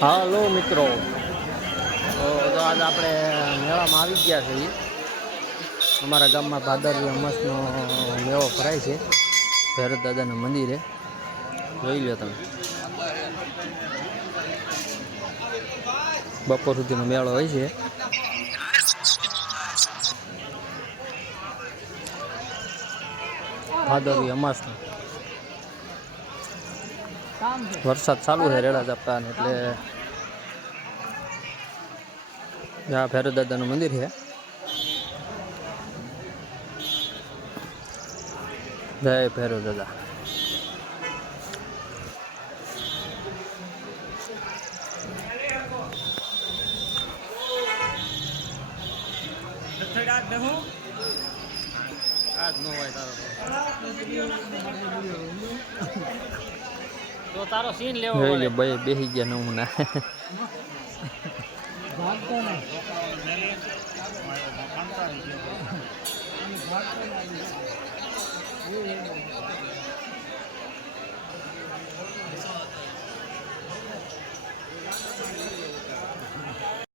હાલો મિત્રો. તો આજ આપણે મેળામાં આવી ગયા છીએ. અમારા ગામમાં ભાદરવી અમસનો મેળો ભરાય છે. ભૈરવ દાદાના મંદિરે. જોઈ લો તમે. બપોર સુધીનો મેળો હોય છે. ભાદરવી અમાસનો. વરસાદ ચાલુ છે રેડા ઝાપટા ને એટલે જ્યાં ભૈરવ દાદાનું મંદિર છે. જય ભૈરવ દાદા આજ નો હોય તારો તો તારો સીન લેવો લે ભાઈ બેસી ગયા નમૂના.